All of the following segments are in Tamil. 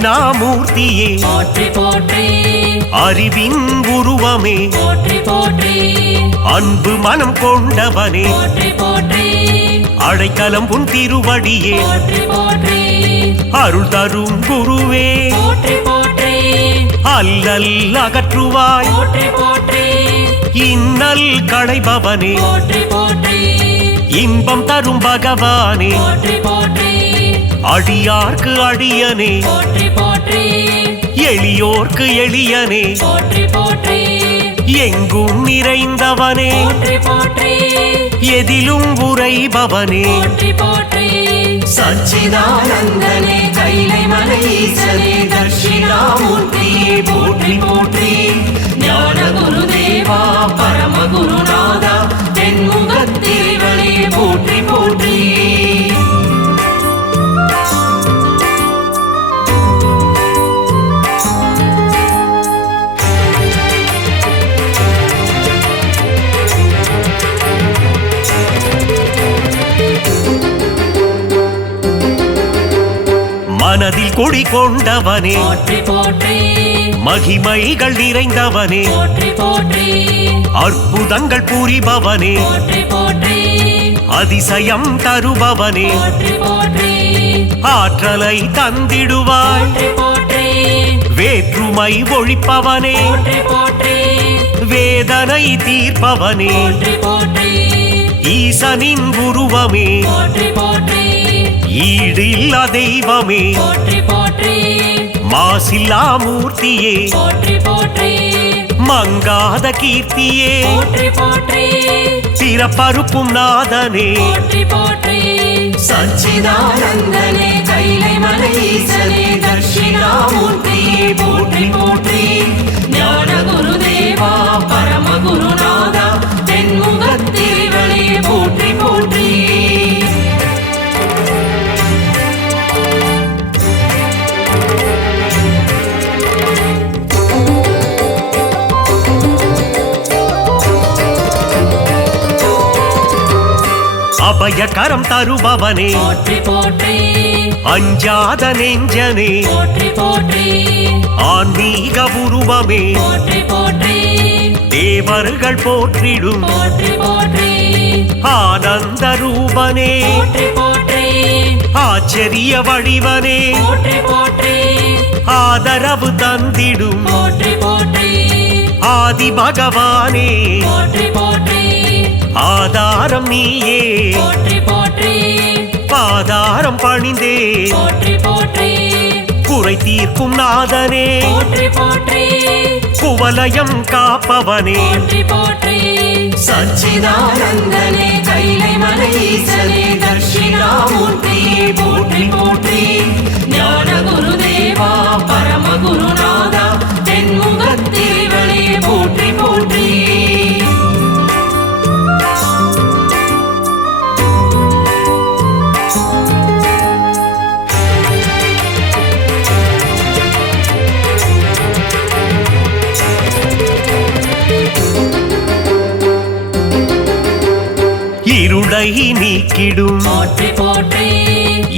தட்சிணாமூர்த்தியே போற்றி போற்றி அறிவின் உருவமே போற்றி போற்றி அன்பு மனம் கொண்டவனே போற்றி போற்றி அடைக்கலம் உன் திருவடியே போற்றி போற்றி அருள் தரும் குருவே போற்றி போற்றி அல்லல் அகற்றுவாய் போற்றி போற்றி இன்னல் களைபவனே போற்றி போற்றி இன்பம் தரும் பகவானே போற்றி போற்றி அடியார்க்கு அடியனே போற்றி போற்றி எளியோர்க்கு எளியனே போற்றி போற்றி எங்கும் நிறைந்தவனே போற்றி போற்றி எதிலும் உரைபவனே போற்றி போற்றி சச்சிதானந்தனே கைலை மலை ஈசனே தட்சிணாமூர்த்தியே போற்றி போற்றி ஞான குருதேவா பரம குருநாதா தென்முகத்தேவனே போற்றி போற்றி மனதில் குடி கொண்டவனே போற்றி போற்றி மகிமைகள் நிறைந்தவனே போற்றி போற்றி அற்புதங்கள் புரிபவனே போற்றி போற்றி அதிசயம் தருபவனே போற்றி போற்றி ஆற்றலை தந்திடுவாய் போற்றி போற்றி வேற்றுமை ஒழிப்பவனே போற்றி போற்றி வேதனை தீர்ப்பவனே போற்றி போற்றி ஈசனின் உருவமே போற்றி போற்றி ஈடில்லா தெய்வமே போற்றி போற்றி மாசில்லா மூர்த்தியே போற்றி போற்றி மங்காத கீர்த்தியே போற்றி போற்றி சிறப்பறுக்கும் நாதனே போற்றி போற்றி சச்சிதானந்தனே கைலை மலை ஈசனே தட்சிணாமூர்த்தியே போற்றி போற்றி ஞான குருதேவா பரம குருநாதா தென்முகத்தேவனே போற்றி போற்றி அபயகரம் தருபவனே போற்றி போற்றி அஞ்சாத நெஞ்சனே போற்றி போற்றி ஆன்மீக உருவமே போற்றி போற்றி தேவர்கள் போற்றிடும் போற்றி போற்றி ஆனந்த ரூபனே போற்றி போற்றி ஆச்சரிய வடிவனே போற்றி போற்றி ஆதரவு தந்திடும் போற்றி போற்றி ஆதி பகவானே போற்றி போற்றி ஆதாரம் நீயே போற்றி போற்றி பாதாரம் பணிந்தே போற்றி போற்றி குறை தீர்க்கும் நாதனே போற்றி போற்றி குவலயம் காப்பவனே போற்றி போற்றி சச்சிதானந்தனே கைலை மலை ஈசனே தட்சிணாமூர்த்தியே போற்றி போற்றி ஞான குருதேவா பரம குருநாதா தென்முகத்தேவனே போற்றி போற்றி இருளை நீக்கிடும் போற்றி போற்றி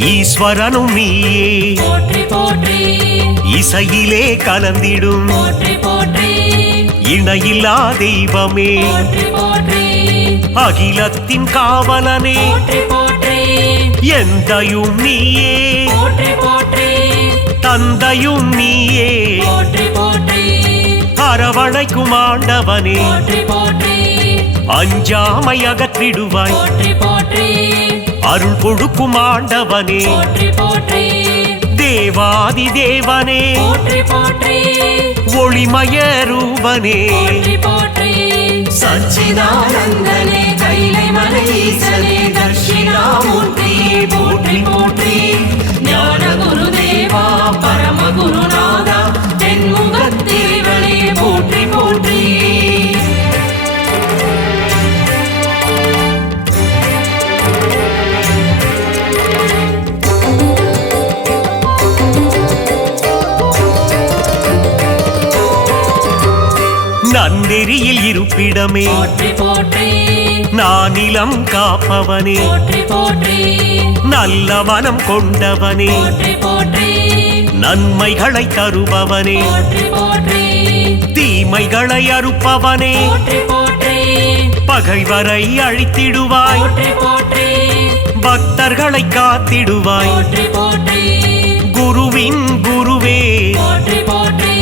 ஈஸ்வரனும் நீயே போற்றி போற்றி இசையிலே கலந்திடும் போற்றி போற்றி இணையில்லா தெய்வமே போற்றி போற்றி அகிலத்தின் காவலனே போற்றி போற்றி எந்தையும் நீயே போற்றி போற்றி தந்தையும் நீயே போற்றி போற்றி அரவணைக்கும் ஆண்டவனே போற்றி போற்றி அஞ்சாமை அகற்றிடுவாய் போற்றி போற்றி அருள் கொடுக்கும் ஆண்டவனே போற்றி போற்றி தேவாதி தேவனே போற்றி போற்றி ஒளிமய ரூபனே போற்றி போற்றி சச்சிதானந்தனே கைலை மலை ஈசனே தட்சிணாமூர்த்தியே போற்றி போற்றி ஞான குருதேவா பரம குருநாதா தென்முகத்தேவனே போற்றி போற்றி நன்னெறியில் இருப்பிடமே போற்றி போற்றி நானிலம் காப்பவனே போற்றி போற்றி நல்ல மனம் கொண்டவனே போற்றி போற்றி நன்மைகளை தருபவனே போற்றி போற்றி தீமைகளை அறுப்பவனே போற்றி போற்றி பகைவரை அழித்திடுவாய் போற்றி போற்றி பக்தர்களை காத்திடுவாய் போற்றி போற்றி குருவின் குருவே போற்றி போற்றி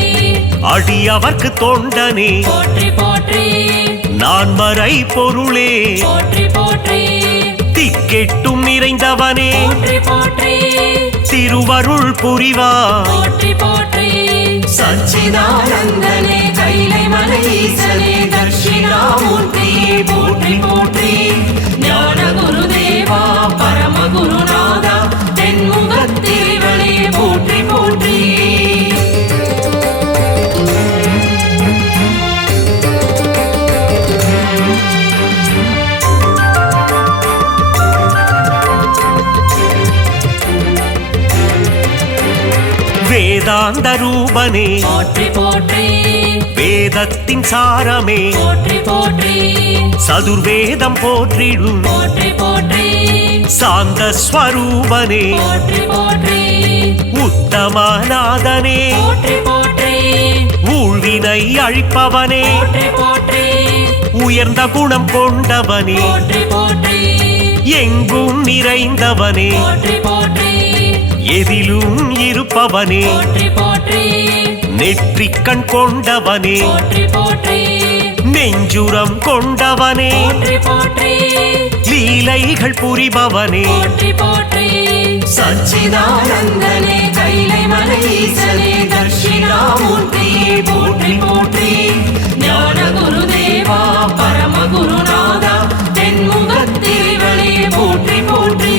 அடியவர்க்கு தொண்டனே போற்றி போற்றி நான் மறை பொருளே போற்றி போற்றி திக்கெட்டும் நிறைந்தவனே போற்றி போற்றி திருவருள் புரிவாய் போற்றி போற்றி சச்சிதானந்தனே கைலை மலை ஈசனே தட்சிணாமூர்த்தியே போற்றி போற்றி ஞான குருதேவா பரம குருநாதா தென்முகத்தேவனே போற்றி போற்றி வேதாந்த ரூபனே போற்றி போற்றி வேதத்தின் சாரமே போற்றி போற்றி சதுர்வேதம் போற்றிடும் போற்றி போற்றி சாந்த ஸ்வரூபனே போற்றி போற்றி உத்தமநாதனே போற்றி போற்றி ஊழ்வினை அழிப்பவனே போற்றி போற்றி உயர்ந்த குணம் கொண்டவனே போற்றி போற்றி எங்கும் நிறைந்தவனே போற்றி போற்றி எதிலும் இருப்பவனே போற்றி போற்றி நெற்றிக்கண் கொண்டவனே போற்றி போற்றி நெஞ்சுரம் கொண்டவனே போற்றி போற்றி லீலைகள் புரிபவனே போற்றி போற்றி சச்சிதானந்தனே கைலை மலை ஈசனே தட்சிணாமூர்த்தியே போற்றி போற்றி ஞான குருதேவா பரம குருநாதா தென்முகத்தேவனே போற்றி போற்றி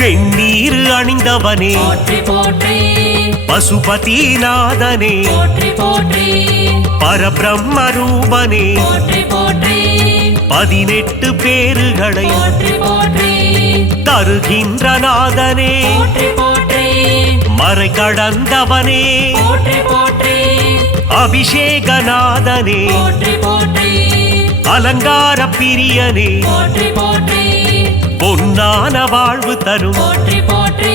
வெண்ணீர் அணிந்தவனே போற்றி போற்றி பசுபதிநாதனே போற்றி போற்றி பரபிரம்ம ரூபனே போற்றி போற்றி 18 பேறுகளை போற்றி போற்றி தருகின்ற நாதனே போற்றி போற்றி மறை கடந்தவனே போற்றி போற்றி அபிஷேகநாதனே போற்றி போற்றி அலங்கார பிரியனே போற்றி போற்றி பொன்னான வாழ்வு தரும் போற்றி போற்றி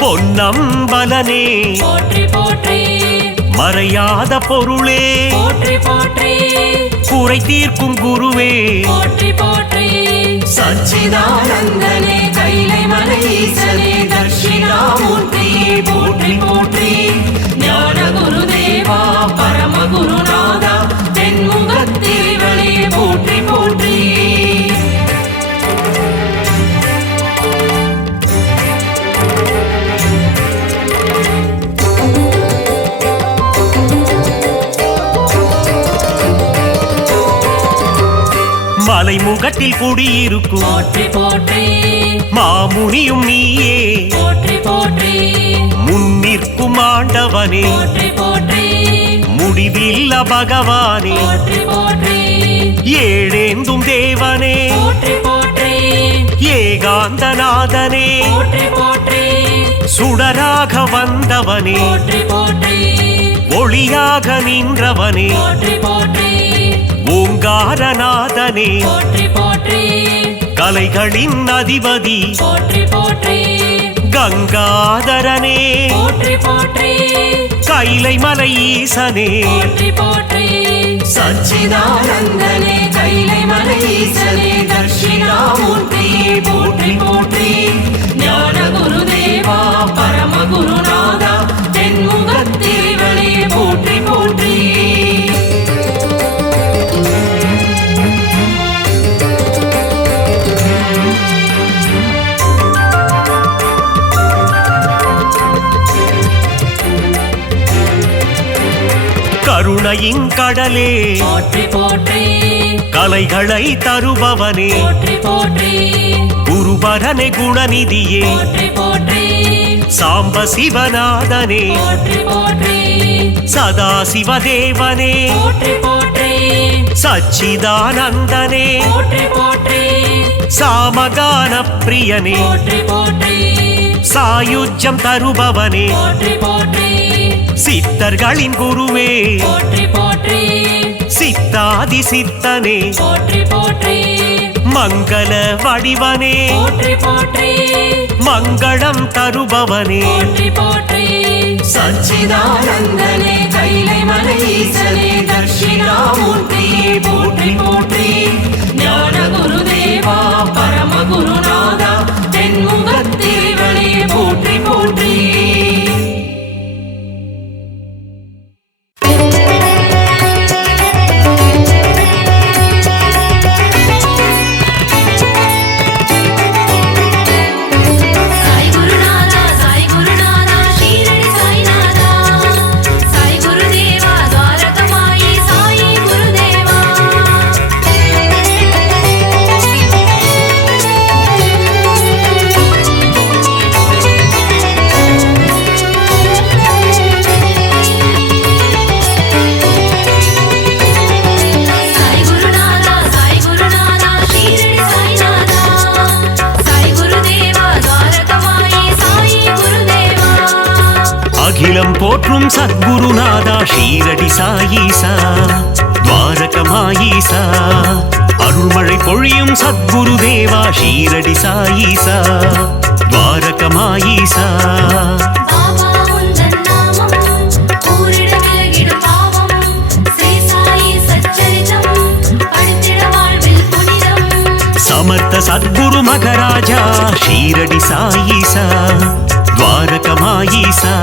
பொன்னம்பலனே போற்றி போற்றி மறையாத பொருளே போற்றி போற்றி குறை தீர்க்கும் குருவே போற்றி போற்றி சச்சிதானந்தனே கைலை மலை ஈசனே தட்சிணாமூர்த்தியே போற்றி போற்றி ஞான குருதேவா பரம குருநாதா தென்முகத்தேவனே போற்றி போற்றி மலைமுகட்டில் குடியிருக்கும் போற்றி போற்றி மாமுனியும் நீயே போற்றி போற்றி முன்னிற்கும் ஆண்டவனே போற்றி போற்றி முடிவில்ல பகவானே போற்றி போற்றி ஏழேந்தும் தேவனே போற்றி போற்றி ஏகாந்தநாதனே போற்றி போற்றி சுடராக வந்தவனே போற்றி போற்றி ஒளியாக நின்றவனே போற்றி போற்றி ஓங்காரநாதனே போற்றி போற்றி கலைகளின் அதிபதி போற்றி போற்றி கங்காதரனே போற்றி போற்றி கைலை மலை ஈசனே போற்றி போற்றி சச்சிதானந்தனே கைலை மலை ஈசனே தட்சிணாமூர்த்தியே போற்றி போற்றி ஞான குருதேவா பரம குருநாதா தென்முகத்தேவனே போற்றி போற்றி கருணையின் கடலே போற்றி போற்றி கலைகளை தருபவனே போற்றி போற்றி குருபரனே குணநிதியே போற்றி போற்றி சாம்ப சிவநாதனே போற்றி போற்றி சதா சிவதேவனே போற்றி போற்றி சச்சிதானந்தனே போற்றி போற்றி சாமகான பிரியனே போற்றி போற்றி சாயுஜ்யம் தருபவனே போற்றி போற்றி சித்தர்களின் குருவே போற்றி போற்றி சித்தாதி சித்தனே போற்றி போற்றி மங்கள வடிவனே போற்றி போற்றி மங்களம் தருபவனே போற்றி போற்றி சச்சிதானந்தனே கைலை மலை ஈசனே தட்சிணாமூர்த்தியே போற்றி போற்றி ஞான குருதேவா பரம குருநாதா தென்முகத்திரிவனே போற்றி போற்றி அகிலம் போற்றும் சத்குருநாதா ஷீரடி சாயீசா துவாரகமாயீசா அருள்மழை பொழியும் சத்குரு தேவா ஷீரடி சாயீசா துவாரகமாயீசா சமர்த்த சத்குரு மகராஜா ஷீரடி சாயீசா துவாரகமாயீசா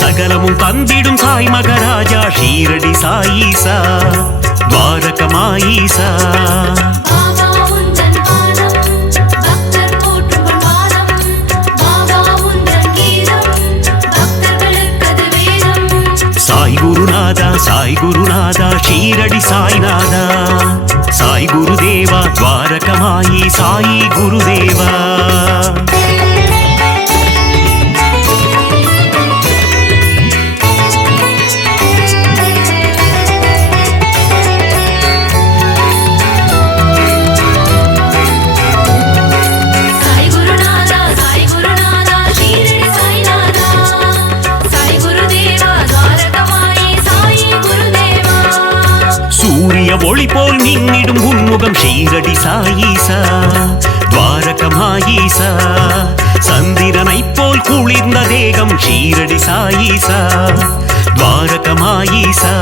சகலமும் தந்திடும் சாய் மகராஜா ஷீரடி சாயீசா துவாரகமாயீசா சாய் குருநாதா ஷீரடி சாய்நாதா சாய் குருதேவா துவாரகமாயி சாயி குருதேவா ஒளி போல் மின்னிடும் உன்முகம் ஷீரடி சாயீசா துவாரகமாயீசா சந்திரனை போல் குளிர்ந்த தேகம் ஷீரடி சாயீசா துவாரகமாயீசா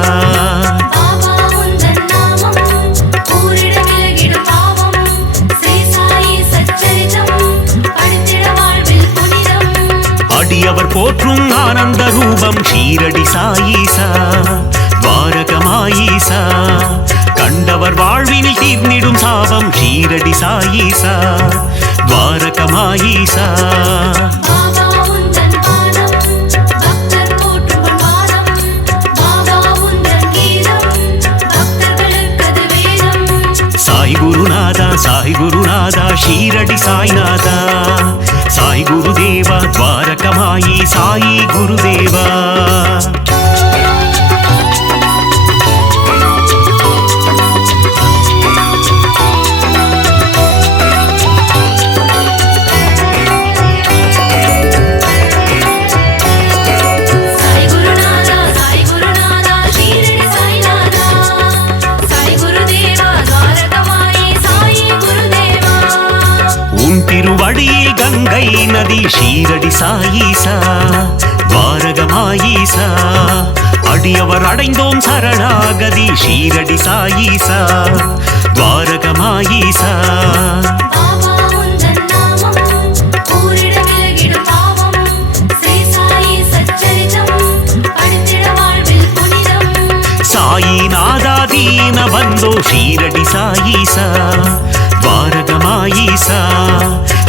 அடியவர் போற்றும் ஆனந்த ரூபம் ஷீரடி சாயீசா துவாரகமாயீசா கண்டவர் வாழ்வினில் தீர்ந்திடும் சாபம் ஷீரடி சாயீசா துவாரகமாயீசா சாய் குருநாதா ஷீரடி சாய்நாதா சாய் குருதேவா துவாரகமாயி சாயி குருதேவா திருவடியில் கங்கை நதி ஷீரடி சாயீசா துவாரகமாயீசா அடியவர் அடைந்தோம் சரணாகதி ஷீரடி சாயீசா துவாரகமாயீசா சாயிநாதா தீன பந்தோ ஷீரடி சாயீசா துவாரகமாயீசா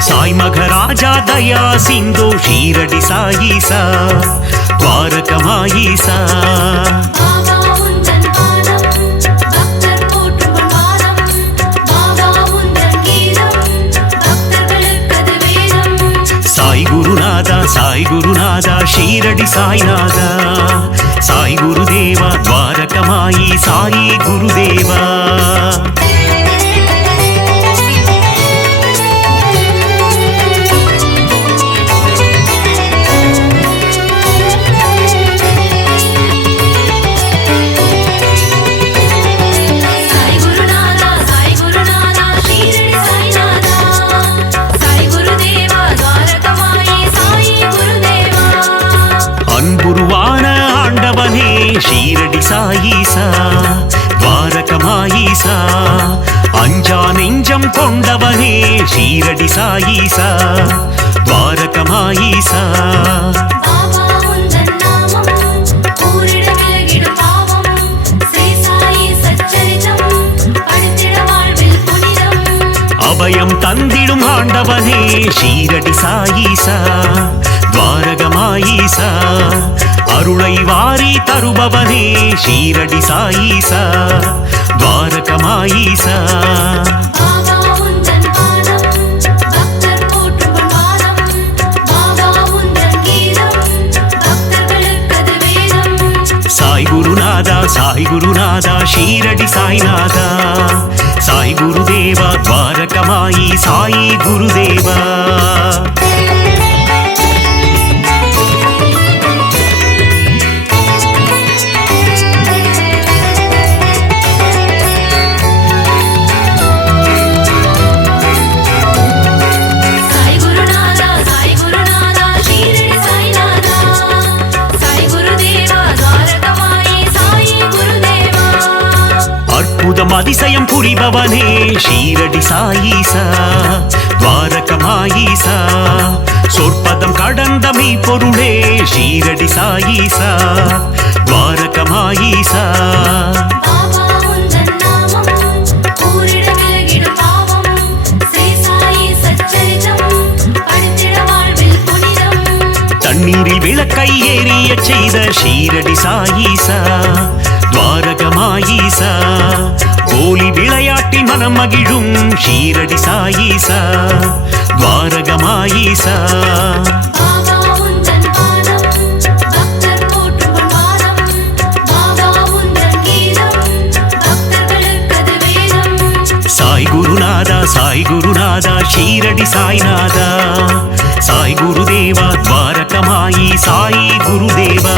சாய் மகராஜா தயா சிந்தோ ஷீரடி சாயீசா துவாரகமாயீசா சாய் குருநாதா ஷீரடி சாய்நாதா சாய் குருதேவா துவாரகமாயி சாயி குருதேவா ஷீரடி சாயீசா துவாரகமாயீசா அஞ்சா நெஞ்சம் கொண்டவனே ஷீரடி சாயீசா துவாரகமாயீசா அபயம் தந்திடும் ஆண்டவனே ஷீரடி சாயீசா துவாரகமாயீசா அருளை வாரி தருபவனே ஷீரடி சாயீசா துவாரகமாயீசா சாய் குருநாதா சாய் குருநாதா ஷீரடி சாய்நாதா சாய் குருதேவா துவாரகமாயி சாயி குருதேவா அற்புதம் அதிசயம் புரிபவனே ஷீரடி சாயீசா துவாரகமாயீசா சொற்பதம் கடந்த மெய்ப்பொருளே ஷீரடி சாயீசா துவாரகமாயீசா தண்ணீரில் விளக்கை ஏறிய செய்த ஷீரடி சாயீசா துவாரகமாயீசா கோலி விளையாட்டி மனம் மகிழும் ஷீரடி சாயீசா துவாரகமாயீசா சாய் குருநாதா சாய் குருநாதா ஷீரடி சாய்நாதா சாய் குருதேவா துவாரகமாயி சாயி குருதேவா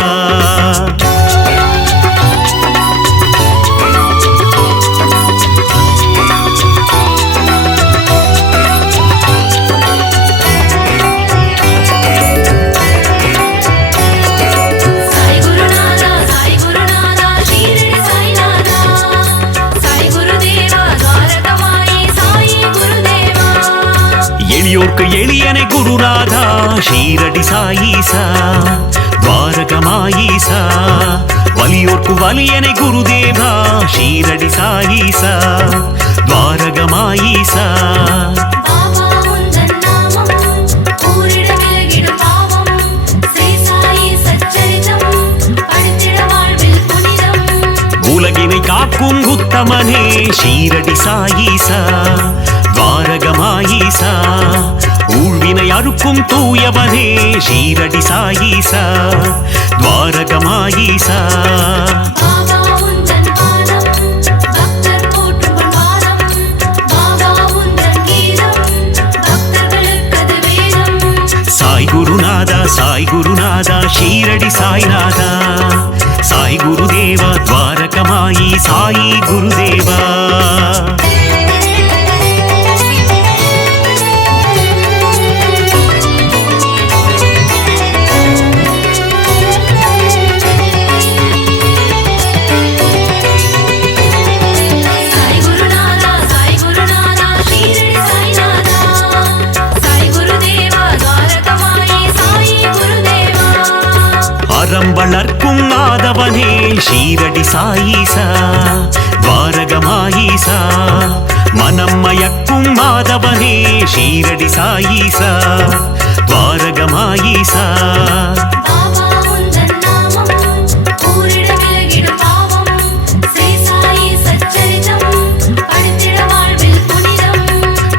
எளியோர்க்கு எளியனை குருநாதா ஷீரடி சாயீசா துவாரகமாயீசா வலியோர்க்கு வலியனை குருதேவா ஷீரடி சாயீசா துவாரகமாயீசா உலகினை காக்கும் உத்தமனே ஷீரடி சாயீசா துவாரகமாயீசா ஊழ்வினை அறுக்கும் தூயவனே ஷீரடி சாயீசா துவாரகமாயீசா சாய் குருநாதா சாய் குருநாதா ஷீரடி சாய்நாதா சாய் குருதேவா துவாரகமாயி சாயி குருதேவா வளர்க்கும் நாதவனே ஷீரடி சாயீசா துவாரகமாயீசா மனம் மயக்கும் மாதவனே ஷீரடி சாயீசா துவாரகமாயீசா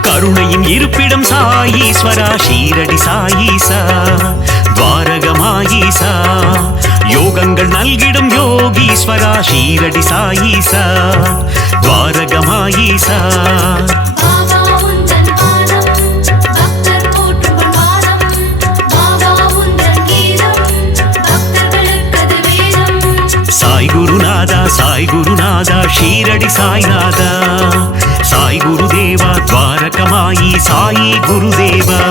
கருணையின் இருப்பிடம் சாயீஸ்வரா ஷீரடி சாயீசா துவாரகமாயீசா யோகங்கள் நல்கிடும் யோகீஸ்வரா ஷீரடி சாயீசா துவாரகமாயீசா சாய் குருநாதா சாய் குருநாதா ஷீரடி சாய்நாதா சாய் குருதேவா துவாரகமாயி சாயி குருதேவா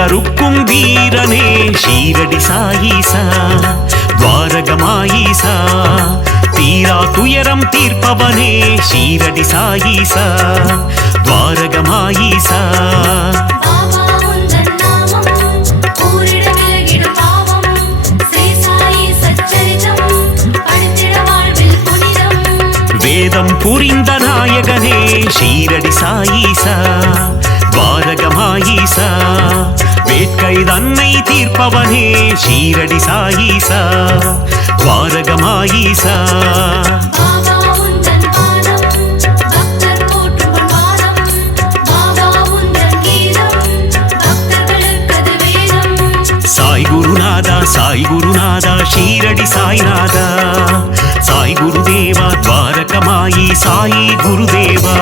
வீரருக்கும் வீரனே ஷீரடி சாயீசா துவாரகமாயீசா தீரா துயரம் தீர்ப்பவனே ஷீரடி சாயீசா துவாரகமாயீசா வேதம் புரிந்த நாயகனே ஷீரடி சாயீசா துவாரகமாயீசா வேட்கை தன்னை தீர்ப்பவனே ஷீரடி சாயீசா துவாரகமாயீசா சாய் குருநாதா சாய் குருநாதா ஷீரடி சாய்நாதா சாய் குருதேவா துவாரகமாயி சாயி குருதேவா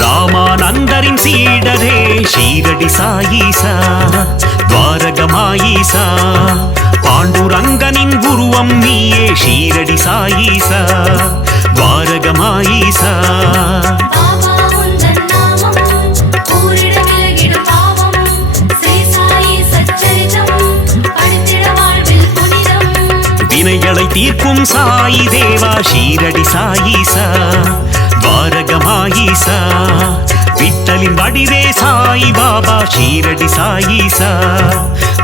ராமானந்தரின் சீடரே ஷீரடி சாயீசா துவாரகமாயீசா பாண்டுரங்கனின் குருவம் நீயே ஷீரடி சாயீசா துவாரகமாயீசா வினைகளை தீர்க்கும் சாயி தேவா ஷீரடி சாயீசா துவாரகமாயீசா விட்டலின் வடிவே சாய் பாபா ஷீரடி சாயீசா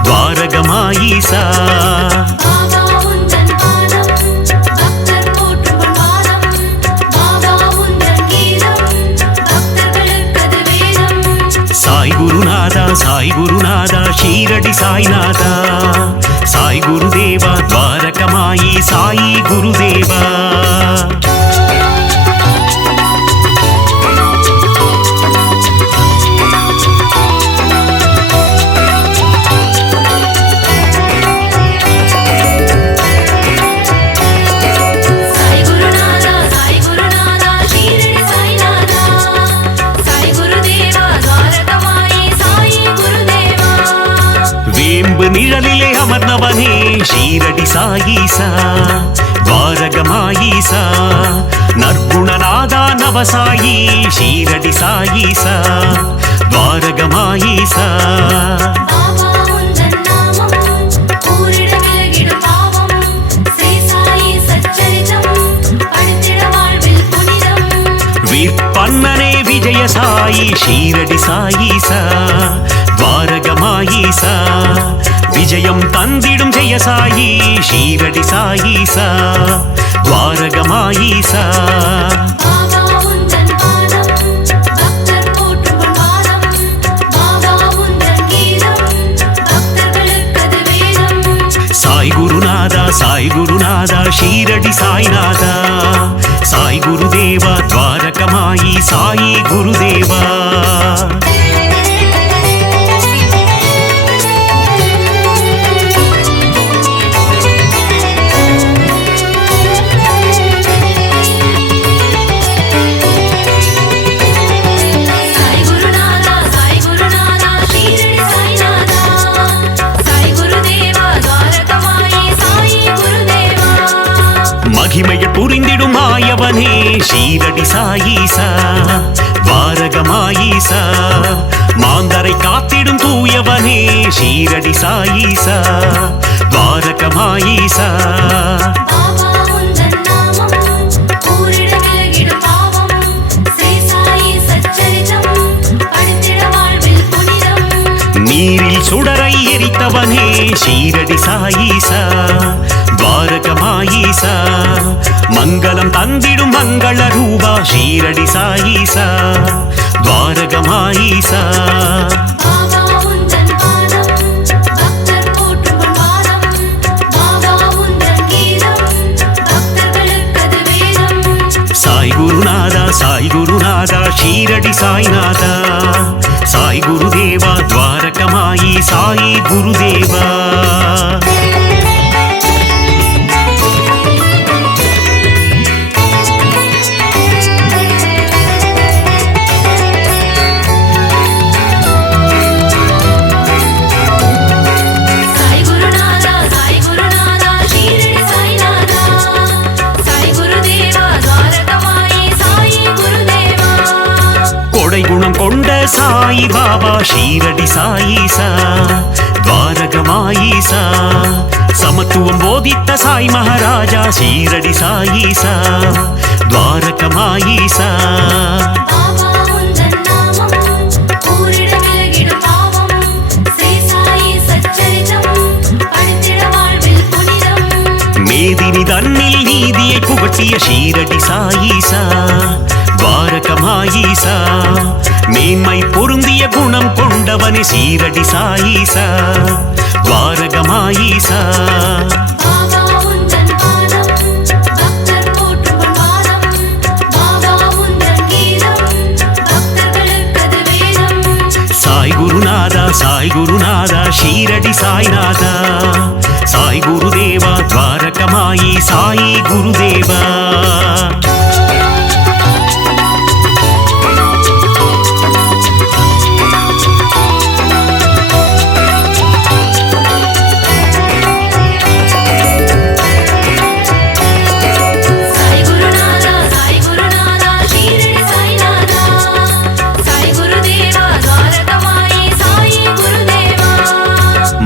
துவாரகமாயீசா சாய் குருநாதா சாய் குருநாதா ஷீரடி சாய்நாதா சாய் குருதேவா துவாரகமாயி சாயி குருதேவா நிழலிலே அமர்ந்தவனே ஷீரடி சாயீசா துவாரகமாயீசா நற்குணநாதா நவசாயி ஷீரடி சாயீசா துவாரகமாயீசா வீர்பன்னனே விஜய சாயி ஷீரடி சாயீசா துவாரகமாயீசா விஜயம் தந்திடும் ஜெய சாயி ஷீரடி சாயீசா துவாரகமாயீசா சாய் குருநாதா சாய் குருநாதா ஷீரடி சாய்நாதா சாய் குருதேவா துவாரகமாயி சாயி குருதேவா மகிமையை புரிந்திடும் மாயவனே ஷீரடி சாயீசா துவாரகமாயீசா மாந்தரை காத்திடும் தூயவனே ஷீரடி சாயீசா துவாரகமாயீசா நீரில் சுடரை எரித்தவனே ஷீரடி சாயீசா துவாரகமாயீசா மங்களம் தந்திடும் மங்கள ரூபா ஷீரடி சாயீசா துவாரகமாயீசா சாய் குருநாதா சாய் குருநாதா ஷீரடி சாய்நாதா சாய் குருதேவா துவாரகமாயி சாயி குருதேவா సాయి బాబా షీరడి సాయిసా ద్వారకమాయిసా సమత్వం బోధిత సాయి మహారాజా షీరడి సాయిసా ద్వారకమాయిసా மேதினி தன்னில் நீதியை புகட்டிய ஷீரடி சாயிசா ద్వారకమాயிசா மேன்மை பொருந்திய குணம் கொண்டவனே ஷீரடி சாயிசா ద్వారకமாயிசா சாய் குருநாதா சாய் குருநாதா ஷீரடி சாய்நாதா சாய் குருதேவா ద్వారకమాయి சாயி குருதேவா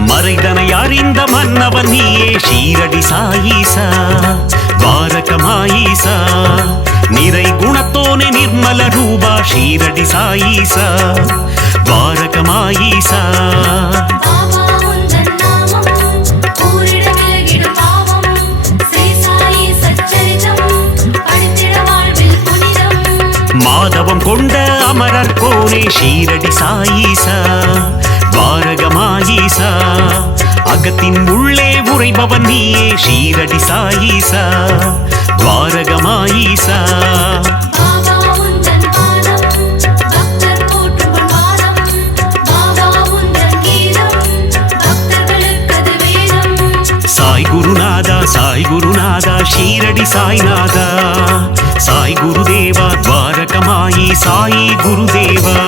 மறைதனை அறிந்த மன்னவன் நீயே ஷீரடி சாயிசா ద్వారకమాయిசா நிறை குணத்தோனே நிர்மல ரூபா ஷீரடி சாயிசா ద్వారకమాయిசா மாதவம் கொண்ட அமரர் கோனே ஷீரடி சாயிசா ద్వారకమాయిசா அகத்தின் உள்ளே உறைபவன் நீயே ஷீரடி சாயிசா ద్వారకమాయిசா சாய் குருநாதா சாய் குருநாதா ஷீரடி சாய்நாதா சாய் குருதேவா ద్వారకమాయి சாயி குருதேவா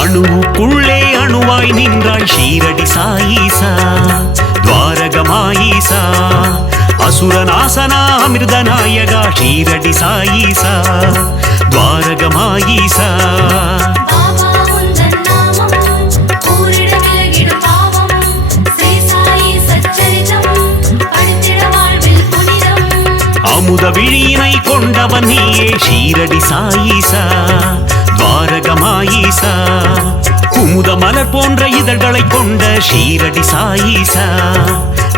அணுவுக்குள்ளே அணுவாய் நின்றாய் ஷீரடி சாயிசா ద్వారకమాయిசா அசுரநாசனா அமிர்தநாயகா ஷீரடி சாயிசா ద్వారకమాయిசா அமுத விழியினை கொண்டவன் நீயே ஷீரடி சாயிசா ద్వారకమాయిசா குமுத மலர் போன்ற இதழ்களை கொண்ட ஷீரடி சாயிசா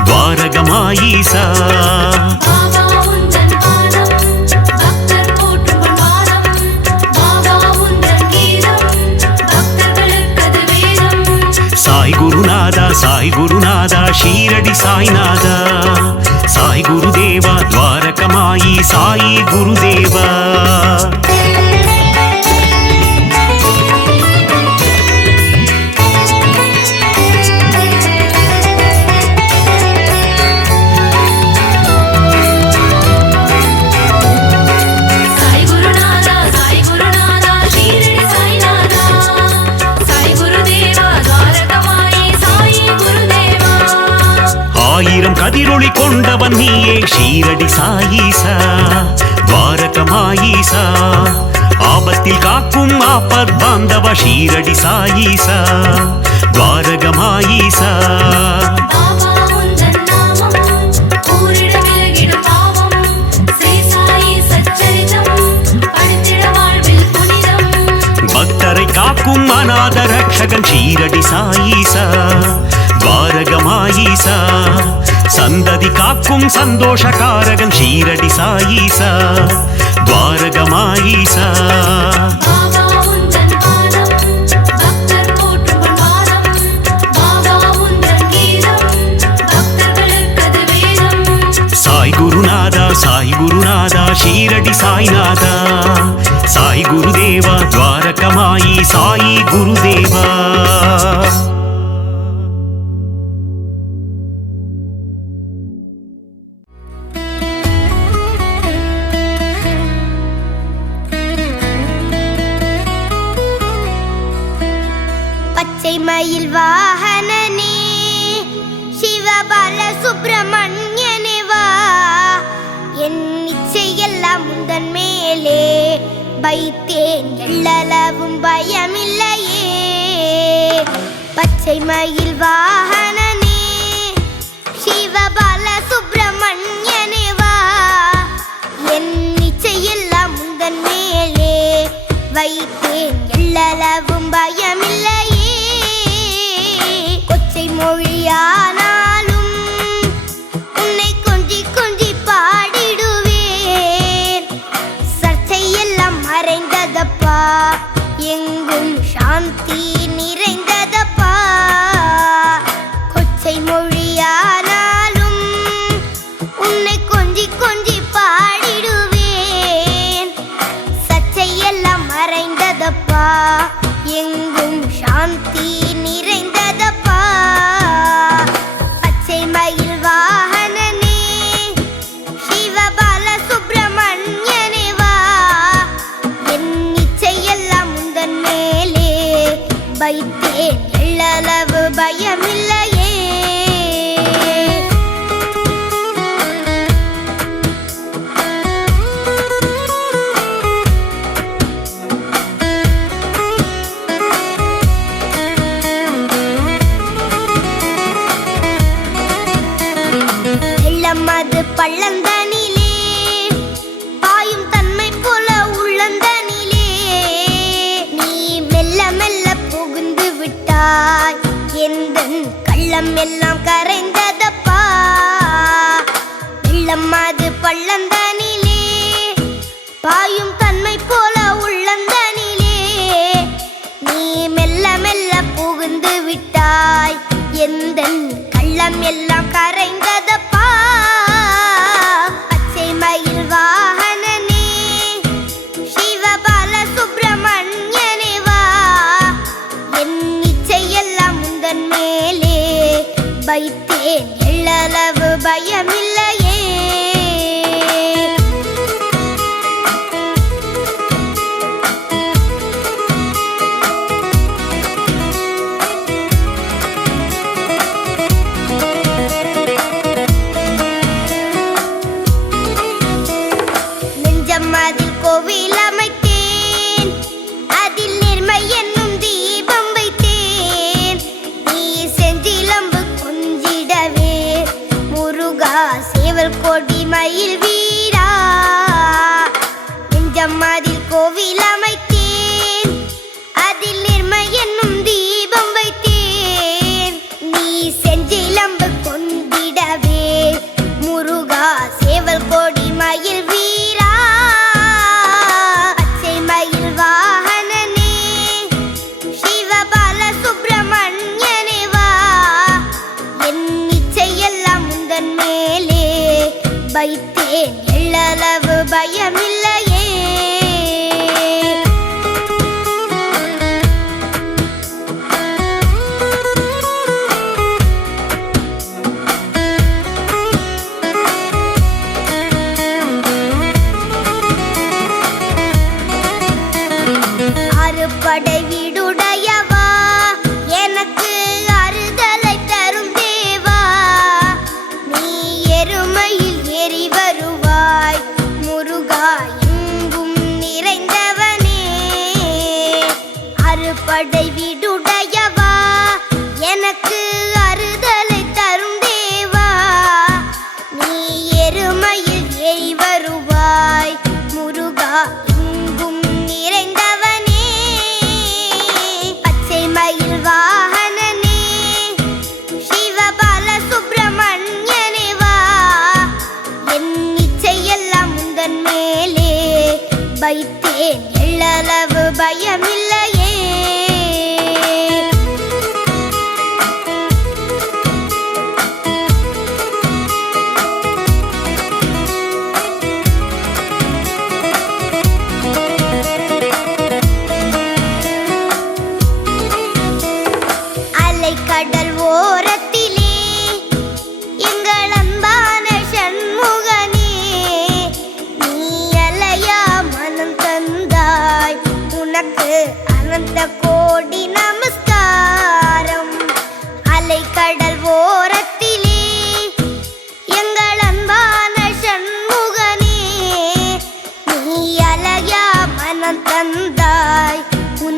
ద్వారకమాయిசா சாய் குருநாதா சாய் குருநாதா ஷீரடி சாய்நாதா சாய் குருதேவா ద్వారకమాయి சாயி குருதேவா ஆயிரம் கதிரொளி கொண்டவன் நீயே ஷீரடி சாயிசா ద్వారకమాయిசா ஆபத்தில் காக்கும் ஆபத் பாந்தவ ஷீரடி சாயிசா ద్వారకమాయిசா பக்தரை காக்கும் அநாத ரட்சகன் ஷீரடி சாயிசா ద్వారకమాయిசா சந்ததி காக்கும் சந்தோஷகாரகன் ஷீரடி சாயிசா ద్వారకమాయిசா சாய் குருநாதா சாய் குருநாதா ஷீரடி சாய்நாதா சாய் குருதேவா ద్వారకమాయి சாயி குருதேவா மயில் வாகனனே சிவபால சுப்பிரமணியனே வா, என் இச்சையெல்லாம் உந்தன் மேலே வைத்தேன், எள்ளளவும் பயமில்லையே. பச்சை மயில் வாகனனே சிவபால சுப்பிரமணியனே வா, என் இச்சையெல்லாம் உந்தன் மேலே வைத்தேன், எள்ளளவும் பயமில்லையே. கொச்சை மொழியானாலும் உன்னை கொஞ்சி கொஞ்சி பாடிடுவேன், சர்ச்சையெல்லாம் மறைந்ததப்பா, எங்கும் சாந்தி நிறைந்ததப்பா. கொச்சை மொழியானாலும் உன்னை கொஞ்சி கொஞ்சி பாடிடுவேன், சர்ச்சையெல்லாம் மறைந்ததப்பா, எங்கும் சாந்தி நிறைந்ததப்பா. பச்சை மயில் வாகனனே சிவபால சுப்பிரமணியனே வா, என் இச்சையெல்லாம் உந்தன் மேலே வைத்தேன், எள்ளளவு பயமில்லையே. வெள்ளமது பள்ளந்தனிலே பாயும் தன்மை போல உள்ளந்தனிலே, நீ மெல்ல மெல்ல புகுந்து விட்டாய், எந்தன் கள்ளம் எல்லாம் கரைந்ததப்பா. வெள்ளமது பள்ளந்தனிலே பாயும் தன்மை போல உள்ளந்தனிலே, நீ மெல்ல மெல்ல புகுந்து விட்டாய், எந்தன் கள்ளம் எல்லாம் கரைந்ததப்பா. பச்சை மயில் வாகனனே சிவபால சுப்பிரமணியனே வா, என் இச்சையெல்லாம் உந்தன் மேலே வைத்தேன், எள்ளளவு பயமில்லையே. அதில் கோவில் அமைத்தேன், அதில் நேர்மை என்னும் தீபம் வைத்தேன், நீ செஞ்சிலம்பு கொஞ்சிடவே முருகா சேவல் கொடி மயில் வீரா. நெஞ்சம் அதில் கோவில் அமைத்தேன், அதில் நேர்மை என்னும் தீபம் வைத்தேன், நீ செஞ்சிலம்பு கொண்டிடவே முருகா சேவல் கொடி மயில் வீரா. வைத்தேன், எள்ளளவு பயமில்லையே. அறுபடை வீடுடையவா, எனக்கு அறுதலை தரும் தேவா, நீ எருமையில் ஏறி வருவாய் முருகா, எங்கும் நிறைந்தவனே. அறுபடை வீடுடையவா, எனக்கு அறுதலை தரும் தேவா, நீ எருமையில் ஏறி வருவாய் முருகா, எங்கும் நிறைந்தவனே. பச்சை மயில் வாகனனே சிவபால சுப்பிரமணியனே வா, என் இச்சையெல்லாம் உந்தன் மேலே வைத்தேன், எள்ளளவு பயமில்லையே. கடல் ஓரத்திலே எங்கள் அன்பான சண்முகனே, நீ அலையா மனம் தந்தாய், உனக்கு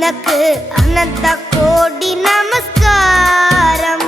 உனக்கு அனந்த கோடி நமஸ்காரம்.